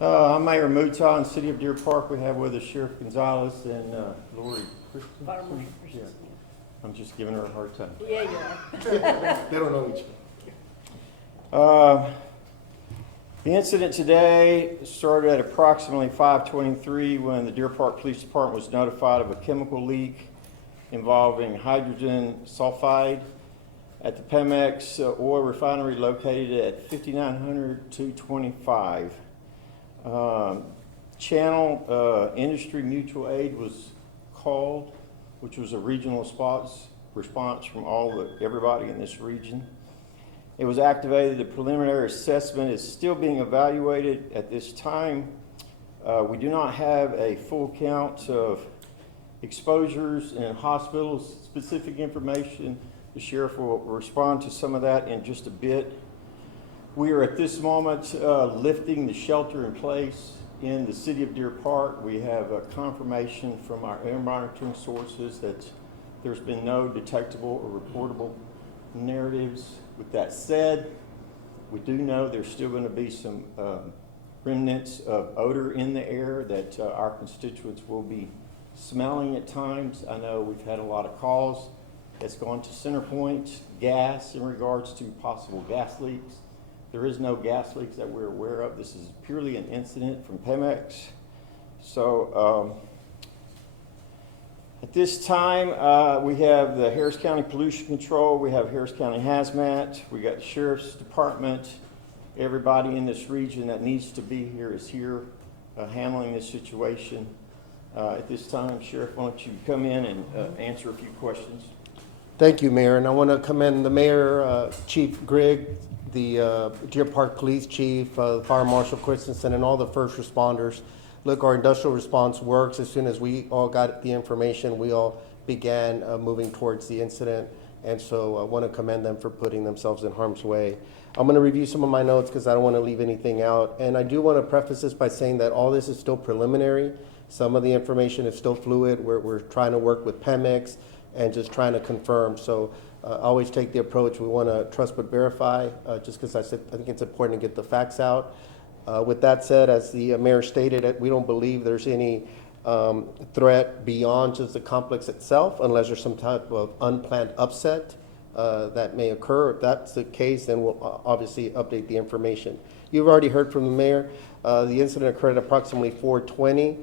I'm Mayor Mouton, City of Deer Park. We have with us Sheriff Gonzalez and Lori Christensen. Fire Marshal Yeah. Christensen. I'm just giving her a hard time. Yeah, you are. They don't know each The incident today started at approximately 5:23 when the Deer Park Police Department was notified of a chemical leak involving hydrogen sulfide at the PEMEX oil refinery located at 5900 225. Channel Industry Mutual Aid was called, which was a regional response from everybody in this region. It was activated. The preliminary assessment is still being evaluated at this time. We do not have a full count of exposures in hospitals, specific information. The sheriff will respond to some of that in just a bit. We are at this moment lifting the shelter in place in the city of Deer Park. We have a confirmation from our air monitoring sources that there's been no detectable or reportable narratives. With that said, we do know there's still going to be some remnants of odor in the air that our constituents will be smelling at times. I know we've had a lot of calls that's gone to Centerpoint Gas in regards to possible gas leaks. There is no gas leaks that we're aware of. This is purely an incident from PEMEX. So at this time, we have the Harris County Pollution Control, we have Harris County Hazmat, we got the Sheriff's Department. Everybody in this region that needs to be here is here handling this situation. At this time, Sheriff, why don't you come in and answer a few questions? Thank you, Mayor, and I want to commend the Mayor, Chief Grigg, the Deer Park Police Chief, Fire Marshal Christensen, and all the first responders. Look, our industrial response works. As soon as we all got the information, we all began moving towards the incident, and so I want to commend them for putting themselves in harm's way. I'm going to review some of my notes because I don't want to leave anything out, and I do want to preface this by saying that all this is still preliminary. Some of the information is still fluid. We're trying to work with PEMEX and just trying to confirm. So always take the approach, we want to trust but verify, just because I think it's important to get the facts out. With that said, as the mayor stated, we don't believe there's any threat beyond just the complex itself, unless there's some type of unplanned upset that may occur. If that's the case, then we'll obviously update the information. You've already heard from the mayor. The incident occurred at approximately 4:20.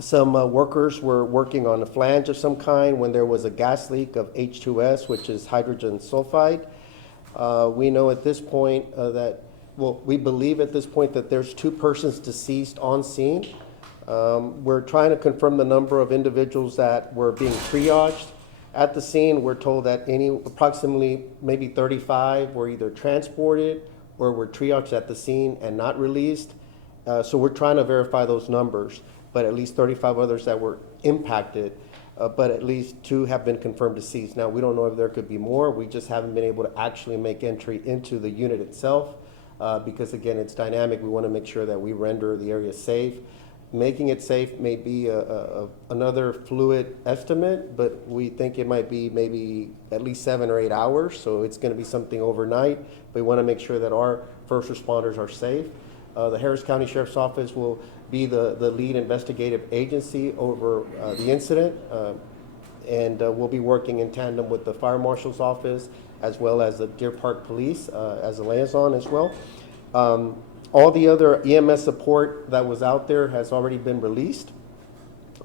Some workers were working on a flange of some kind when there was a gas leak of H2S, which is hydrogen sulfide. We know at this point we believe at this point that there's 2 persons deceased on scene. We're trying to confirm the number of individuals that were being triaged at the scene. We're told that approximately maybe 35 were either transported or were triaged at the scene and not released. So we're trying to verify those numbers, but at least 35 others that were impacted, but at least 2 have been confirmed deceased. Now, we don't know if there could be more. We just haven't been able to actually make entry into the unit itself because, again, it's dynamic. We want to make sure that we render the area safe. Making it safe may be another fluid estimate, but we think it might be maybe at least 7 or 8 hours, so it's going to be something overnight. We want to make sure that our first responders are safe. The Harris County Sheriff's Office will be the lead investigative agency over the incident, and we'll be working in tandem with the Fire Marshal's Office as well as the Deer Park Police as a liaison as well. All the other EMS support that was out there has already been released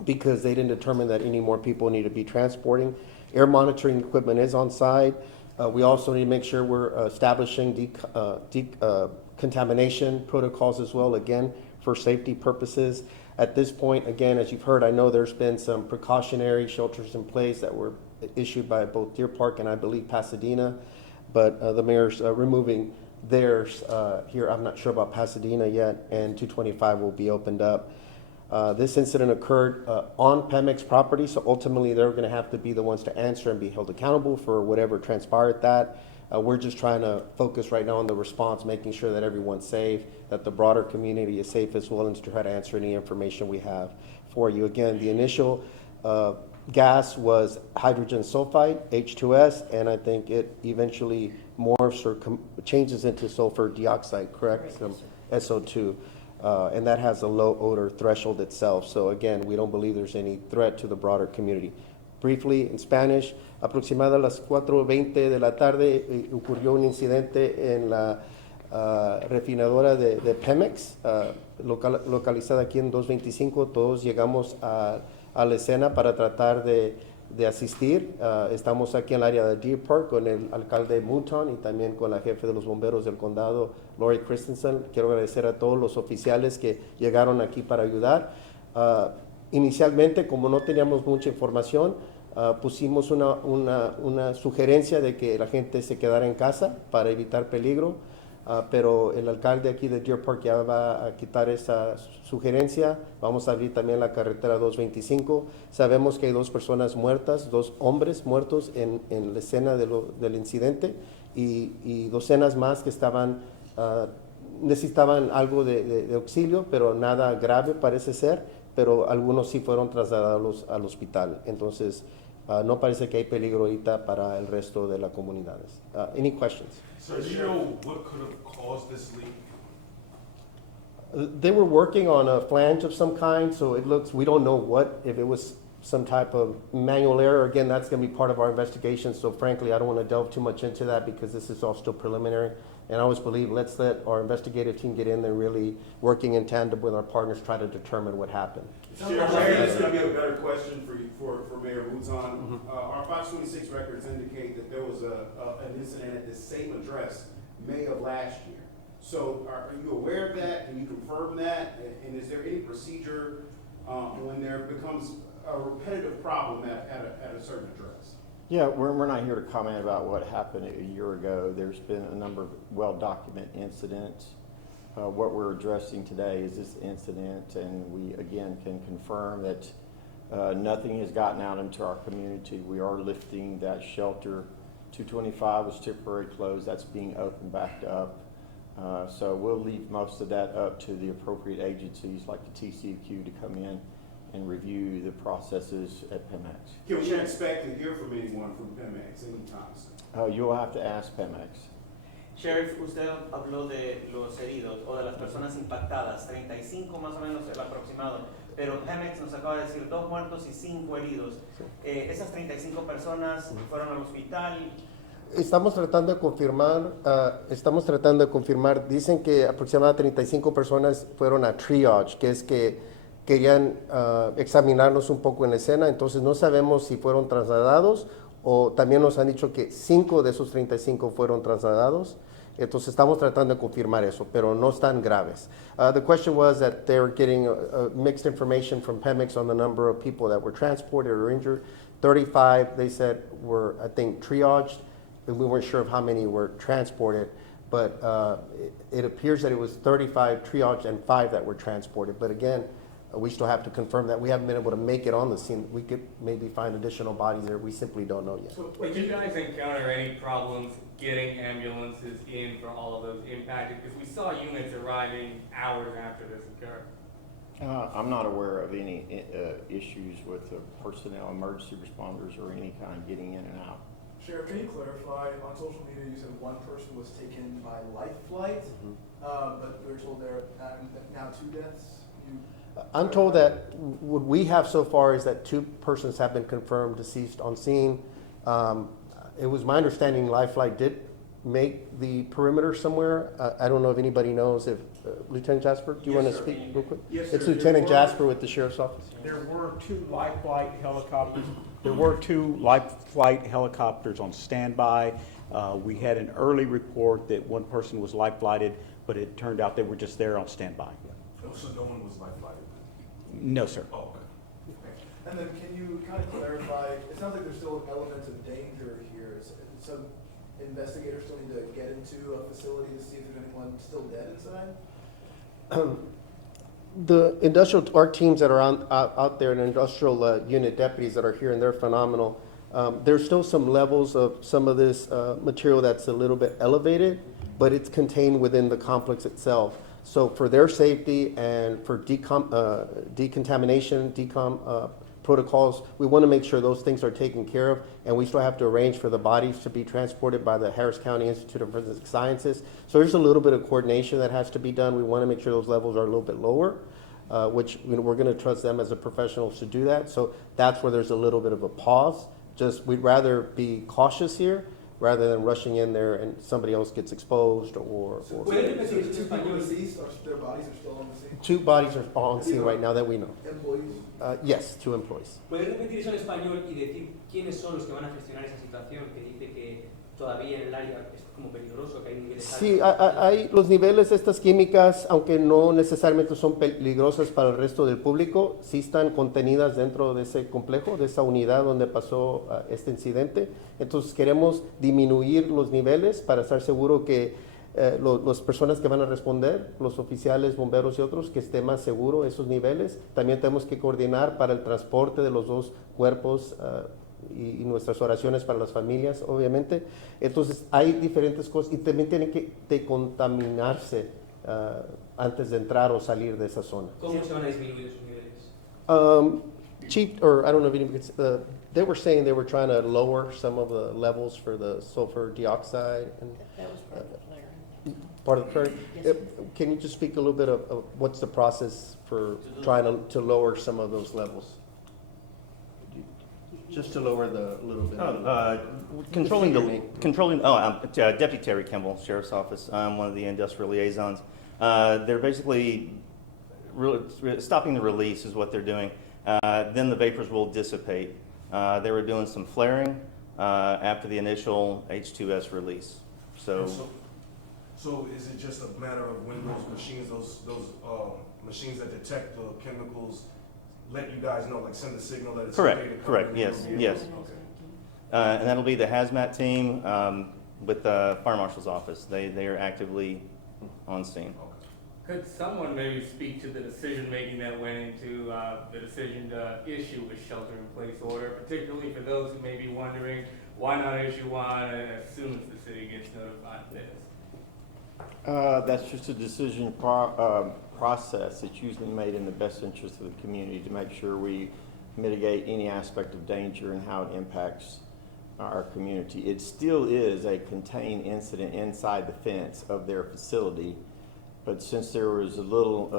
because they didn't determine that any more people need to be transporting. Air monitoring equipment is on site. We also need to make sure we're establishing contamination protocols as well, again, for safety purposes. At this point, again, as you've heard, I know there's been some precautionary shelters in place that were issued by both Deer Park and I believe Pasadena, but the mayor's removing theirs here. I'm not sure about Pasadena yet, and 225 will be opened up. This incident occurred on PEMEX property, so ultimately they're going to have to be the ones to answer and be held accountable for whatever transpired that. We're just trying to focus right now on the response, making sure that everyone's safe, that the broader community is safe as well, and to try to answer any information we have for you. Again, the initial gas was hydrogen sulfide, H2S, and I think it eventually morphs or changes into sulfur dioxide, correct? SO2. And that has a low odor threshold itself. So again, we don't believe there's any threat to the broader community. Briefly, in Spanish, aproximadamente a las 4:20 de la tarde ocurrió un incidente en la refinadora de PEMEX, localizada aquí en 225. Todos llegamos a la escena para tratar de asistir. Estamos aquí en el área de Deer Park con el alcalde Mouton y también con la jefe de los bomberos del condado, Lori Christensen. Quiero agradecer a todos los oficiales que llegaron aquí para ayudar. Inicialmente, como no teníamos mucha información, pusimos una sugerencia de que la gente se quedara en casa para evitar peligro. Pero el alcalde aquí de Deer Park ya va a quitar esa sugerencia. Vamos a abrir también la carretera 225. Sabemos que hay 2 personas muertas, 2 hombres muertos en la escena del incidente y docenas más que necesitaban algo de auxilio, pero nada grave parece ser, pero algunos sí fueron trasladados al hospital. Entonces, no parece que hay peligro ahorita para el resto de las comunidades. Any questions? So do you know what could have caused this leak? They were working on a flange of some kind, so we don't know if it was some type of manual error. Again, that's going to be part of our investigation, so frankly, I don't want to delve too much into that because this is all still preliminary. And I always believe, let's let our investigative team get in there, really working in tandem with our partners, try to determine what happened. Sheriff, this is going to be a better question for Mayor Mouton. Our 526 records indicate that there was an incident at the same address May of last year. So are you aware of that? Can you confirm that? And is there any procedure when there becomes a repetitive problem at a certain address? Yeah, we're not here to comment about what happened a year ago. There's been a number of well-documented incidents. What we're addressing today is this incident, and we again can confirm that nothing has gotten out into our community. We are lifting that shelter. 225 was temporarily closed. That's being opened back up. So we'll leave most of that up to the appropriate agencies like the TCEQ to come in and review the processes at PEMEX. Can we expect to hear from anyone from PEMEX anytime soon? You'll have to ask PEMEX. Sheriff, usted habló de los heridos o de las personas impactadas, 35 más o menos el aproximado, pero PEMEX nos acaba de decir 2 muertos y 5 heridos. ¿Esas 35 personas fueron al hospital? Estamos tratando de confirmar, dicen que aproximadamente 35 personas fueron a triage, que es que querían examinarnos un poco en la escena, entonces no sabemos si fueron trasladados o también nos han dicho que 5 de esos 35 fueron trasladados. Entonces estamos tratando de confirmar eso, pero no están graves. The question was that they were getting mixed information from PEMEX on the number of people that were transported or injured. 35, they said, were, I think, triaged, and we weren't sure of how many were transported, but it appears that it was 35 triaged and 5 that were transported. But again, we still have to confirm that. We haven't been able to make it on the scene. We could maybe find additional bodies there. We simply don't know yet. Did you guys encounter any problems getting ambulances in for all of those impacted? Because we saw units arriving hours after this occurred. I'm not aware of any issues with the personnel, emergency responders, or any kind getting in and out. Sheriff, can you clarify, on social media you said 1 person was taken by life flight, but we were told there are now 2 deaths? I'm told that what we have so far is that 2 persons have been confirmed deceased on scene. It was my understanding Life Flight did make the perimeter somewhere. I don't know if anybody knows if, Lieutenant Jasper, do you want to speak real quick? Yes, It's sir. Lieutenant Jasper with the Sheriff's Office. There were 2 life flight helicopters. There were 2 life flight helicopters on standby. We had an early report that 1 person was life flighted, but it turned out they were just there on standby. So no one was life flighted? No, sir. Oh, okay. And then can you kind of clarify, it sounds like there's still elements of danger here. Some investigators still need to get into a facility to see if there's anyone still dead inside? The our teams that are out there, and industrial unit deputies that are here, and they're phenomenal. There's still some levels of some of this material that's a little bit elevated, but it's contained within the complex itself. So for their safety and for decontamination, protocols. We want to make sure those things are taken care of, and we still have to arrange for the bodies to be transported by the Harris County Institute of Forensic Sciences. So there's a little bit of coordination that has to be done. We want to make sure those levels are a little bit lower, which we're going to trust them as a professionals to do that. So that's where there's a little bit of a pause. Just we'd rather be cautious here rather than rushing in there and somebody else gets exposed or Puede repetir two people deceased, or their bodies are still on the scene? two bodies are on scene right now that we know. Employees? Yes, two employees. ¿Puede repetir eso en español y decir quiénes son los que van a gestionar esa situación que dice que todavía en el área es como peligroso, que hay niveles Sí, altos? hay los niveles de estas químicas, aunque no necesariamente son peligrosas para el resto del público, sí están contenidas dentro de ese complejo, de esa unidad donde pasó este incidente. Entonces queremos disminuir los niveles para estar seguro que las personas que van a responder, los oficiales, bomberos y otros, que esté más seguro esos niveles. También tenemos que coordinar para el transporte de los dos cuerpos y nuestras oraciones para las familias, obviamente. Entonces, hay diferentes cosas y también tienen que decontaminarse antes de entrar o salir de esa zona. ¿Cómo se van a disminuir esos niveles? Chief, or I don't know if anybody, they were saying they were trying to lower some of the levels for the sulfur dioxide and That was part of the flaring. part of the flaring. Yes. Can you just speak a little bit of what's the process for trying to lower some of those levels? Just to lower the little bit. I'm Deputy Terry Kimball, Sheriff's Office. I'm one of the industrial liaisons. They're basically stopping the release is what they're doing. Then the vapors will dissipate. They were doing some flaring after the initial H2S release. So is it just a matter of when those machines, those machines that detect the chemicals, let you guys know, like send a signal that it's okay to come correct, in? yes, Okay. yes. And that'll be the hazmat team with the Fire Marshal's office. They are actively on scene. Could someone maybe speak to the decision-making that went into the decision to issue a shelter-in-place order, particularly for those who may be wondering, why not issue one as soon as the city gets notified of this? That's just a decision process. It's usually made in the best interest of the community to make sure we mitigate any aspect of danger and how it impacts our community. It still is a contained incident inside the fence of their facility, but since there was a little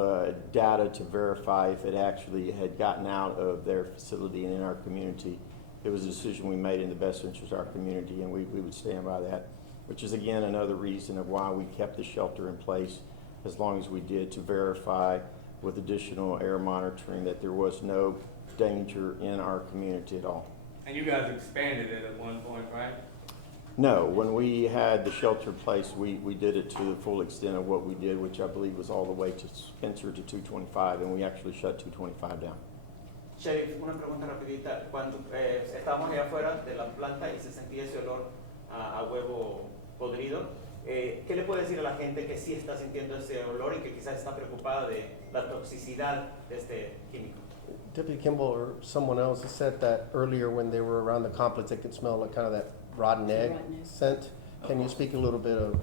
data to verify if it actually had gotten out of their facility and in our community, it was a decision we made in the best interest of our community, and we would stand by that, which is again another reason of why we kept the shelter in place as long as we did, to verify with additional air monitoring that there was no danger in our community at all. And you guys expanded it at one point, right? No, when we had the shelter in place, we did it to the full extent of what we did, which I believe was all the way to Spencer to 225, and we actually shut 225 down. Sheriff, una pregunta rapidita. Cuando estábamos allá afuera de la planta y se sentía ese olor a huevo podrido, ¿qué le puede decir a la gente que sí está sintiendo ese olor y que quizás está preocupada de la toxicidad de este químico? Deputy Kimball or someone else has said that earlier when they were around the complex, they could smell like kind of that rotten egg Rotten egg. scent. Can you speak a little bit of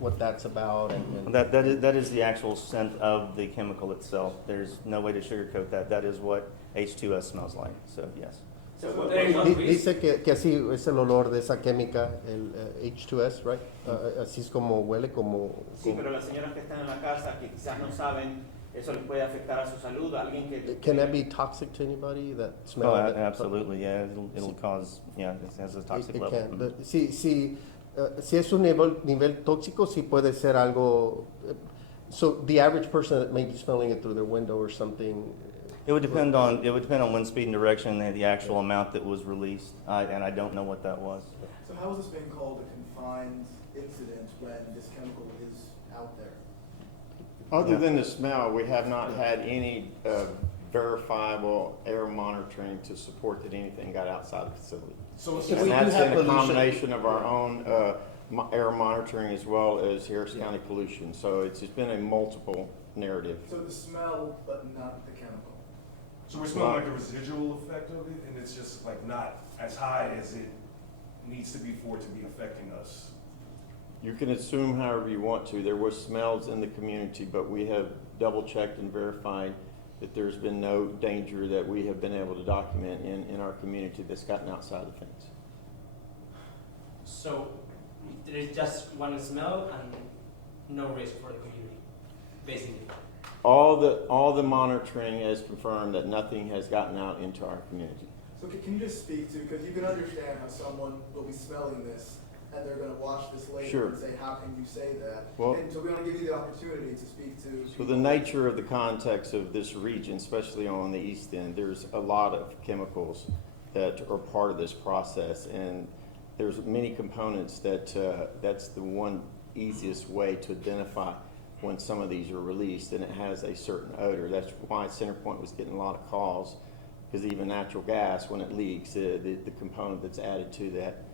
what that's about? And That is the actual scent of the chemical itself. There's no way to sugarcoat that. That is what H2S smells like. So yes. Dice que así es el olor de esa química, el H2S, right? Así es como huele, como... Sí, pero las señoras que están en la casa que quizás no saben, eso les puede afectar a su salud, a alguien que... Can that be toxic to anybody, that smell? Oh, that- absolutely, yeah. It'll cause, yeah, it has a toxic It level. can. Si es un nivel tóxico, sí puede ser algo... So the average person that may be smelling it through their window or something... It would depend on wind speed and direction and the actual amount that was released, and I don't know what that was. So how is this being called a confined incident when this chemical is out there? Other than the smell, we have not had any verifiable air monitoring to support that anything got outside the facility. So it's If we And do that's have in a pollution- combination of our own air monitoring as well as Harris County pollution. So it's been a multiple narrative. So the smell, but not the chemical. So we're smelling like a residual effect of it, and it's just like not as high as it needs to be for it to be affecting us. You can assume however you want to. There were smells in the community, but we have double checked and verified that there's been no danger that we have been able to document in our community that's gotten outside the fence. So there is just one smell and no risk for the community, basically. All the monitoring has confirmed that nothing has gotten out into our community. So can you just speak to, because you can understand how someone will be smelling this and they're gonna watch this later Sure. and say, how can you say that? Well- And so we wanna give you the opportunity to speak to. So the nature of the context of this region, especially on the east end, there's a lot of chemicals that are part of this process, and there's many components that that's the one easiest way to identify when some of these are released, and it has a certain odor. That's why Centerpoint was getting a lot of calls, because even natural gas, when it leaks, the component that's added to that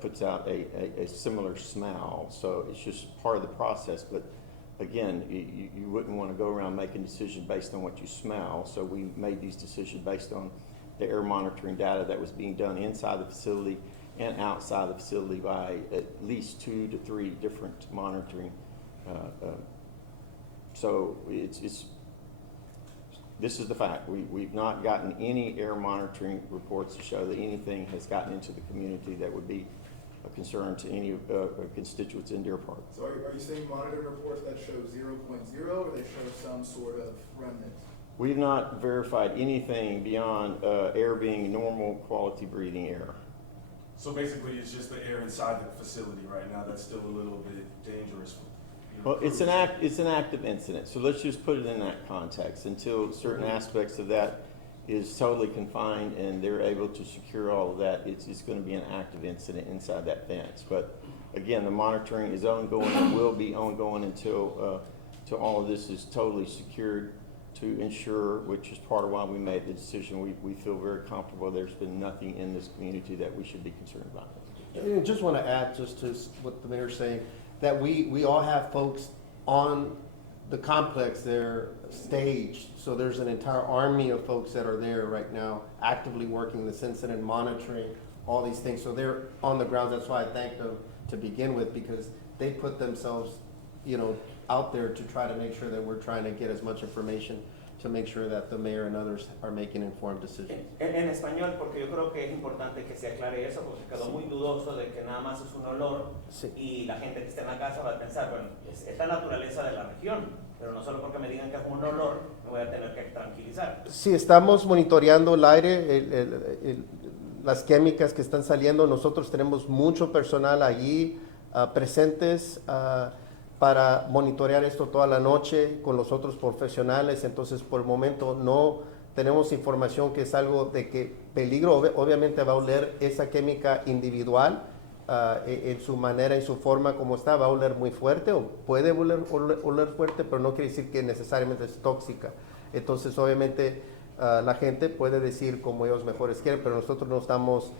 puts out a similar smell. So it's just part of the process. But again, you wouldn't want to go around making decisions based on what you smell. So we made these decisions based on the air monitoring data that was being done inside the facility and outside the facility by at least 2 to 3 different monitoring. So this is the fact. We've not gotten any air monitoring reports to show that anything has gotten into the community that would be a concern to any constituents in Deer Park. So are you seeing monitoring reports that show 0.0 or they show some sort of remnant? We've not verified anything beyond air being normal quality breathing air. So basically, it's just the air inside the facility right now that's still a little bit dangerous. Well, it's an active incident, so let's just put it in that context until certain aspects of that is totally confined and they're able to secure all of that. It's going to be an active incident inside that fence. But again, the monitoring is ongoing and will be ongoing until all of this is totally secured to ensure, which is part of why we made the decision. We feel very comfortable. There's been nothing in this community that we should be concerned about. I just want to add just to what the mayor's saying, that we all have folks on the complex there staged. So there's an entire army of folks that are there right now actively working this incident, monitoring all these things. So they're on the ground. That's why I thank them to begin with, because they put themselves, out there to try to make sure that we're trying to get as much information to make sure that the mayor and others are making informed decisions. En español, porque yo creo que es importante que se aclare eso, porque quedó muy dudoso de que nada más es un olor y la gente que está en la casa va a pensar, bueno, es la naturaleza de la región, pero no solo porque me digan que es un olor, me voy a tener que tranquilizar. Sí, estamos monitoreando el aire, las químicas que están saliendo. Nosotros tenemos mucho personal allí presentes para monitorear esto toda la noche con los otros profesionales. Entonces, por el momento no tenemos información que es algo de que peligro. Obviamente va a oler esa química individual en su manera, en su forma como está, va a oler muy fuerte o puede oler fuerte, pero no quiere decir que necesariamente es tóxica. Entonces, obviamente, la gente puede decir como ellos mejores quieren, pero nosotros no estamos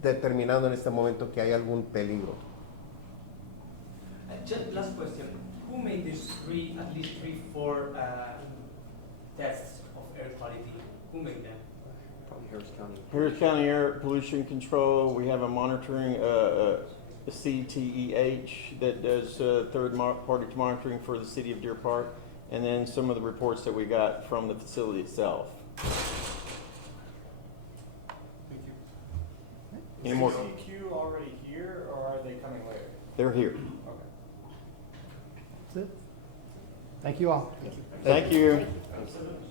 determinando en este momento que hay algún peligro. Just last question. Who made these at least 4 tests of air quality? Who made them? Probably Harris County. Harris County Air Pollution Control, we have a monitoring, CTEH that does third-party monitoring for the city of Deer Park, and then some of the reports that we got from the facility itself. Thank you. Any more? Is CQ already here, or are they coming later? They're here. That's it. Thank you all. Thank you. Absolutely.